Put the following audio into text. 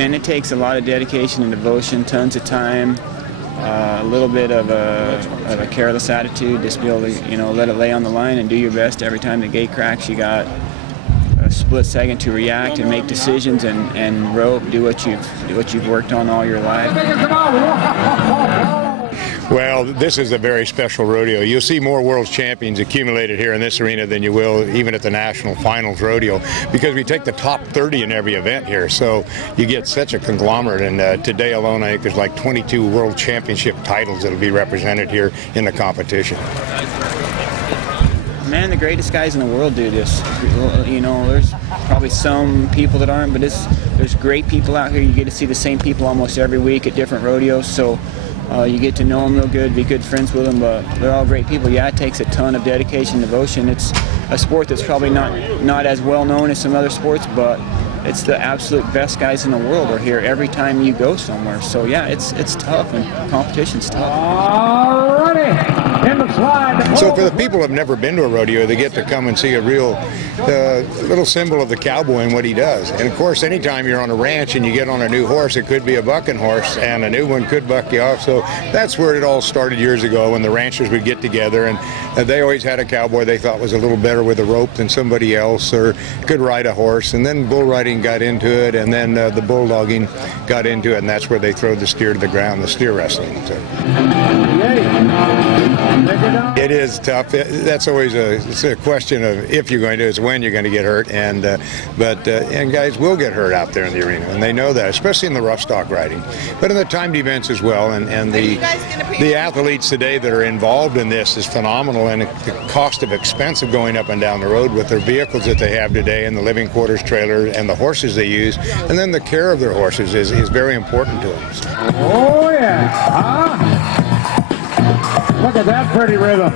Man, it takes a lot of dedication and devotion, tons of time, a little bit of a careless attitude, just be able to, you know, let it lay on the line and do your best. Every time the gate cracks, you got a split second to react and make decisions and rope, do what you've worked on all your life. Well, this is a very special rodeo. You'll see more world champions accumulated here in this arena than you will even at the national finals rodeo, because we take the top 30 in every event here, so you get such a conglomerate. And today alone, I think there's like 22 world championship titles that will be represented here in the competition. Man, the greatest guys in the world do this. You know, there's probably some people that aren't, but there's great people out here. You get to see the same people almost every week at different rodeos, so you get to know them real good, be good friends with them, but they're all great people. Yeah, it takes a ton of dedication and devotion. It's a sport that's probably not as well known as some other sports, but it's the absolute best guys in the world are here every time you go somewhere. So yeah, it's tough, and competition's tough. So for the people who have never been to a rodeo, they get to come and see a real little symbol of the cowboy and what he does. And of course, anytime you're on a ranch and you get on a new horse, it could be a bucking horse, and a new one could buck you off. So that's where it all started years ago, when the ranchers would get together, and they always had a cowboy they thought was a little better with a rope than somebody else, or could ride a horse. And then bull riding got into it, and then the bulldogging got into it, and that's where they throw the steer to the ground, the steer wrestling. So it is tough. That's always it's a question of if you're going to, it's when you're going to get hurt, and and guys will get hurt out there in the arena, and they know that, especially in the rough stock riding, but in the timed events as well. And the athletes today that are involved in this is phenomenal, and the cost of expense of going up and down the road with their vehicles that they have today, and the living quarters trailer, and the horses they use, and then the care of their horses is very important to them. Oh yeah! Look at that pretty rhythm.